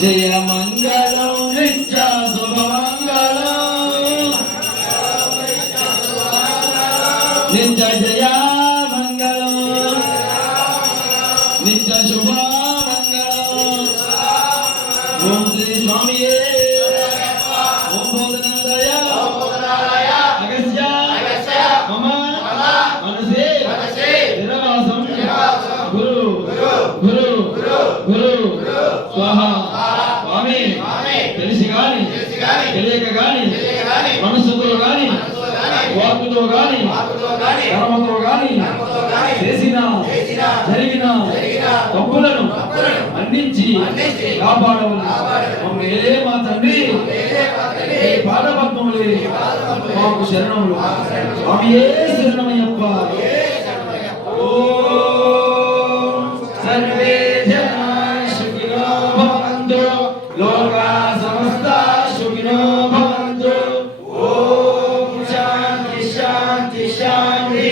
జయ మంగళం నిత్య శుభమంగళం నిత్య జయ మంగళం నిత్య శుభమంగళం ఓం శ్రీ స్వామియే ఓం భూతనాథాయ అగస్త్య మమ మనసే నిరవాసం గురు గురు గురు స్వాహ స్వామి తెలిసి గాని తెలియక గాని మనసుతో గాని వాక్కుతో గాని కర్మతో గాని చేసిన జరిగిన తప్పులను అందించి కాపాడవలను ఏదే మా తండ్రి పాదపద్మములే మాకు శరణములు స్వామియే శరణమయ్యప్ప. సర్వే జనా సుఖినో భవంతు లోకా సమస్తా సుఖినో భవంతు. ఓం శాంతి శాంతి శాంతి.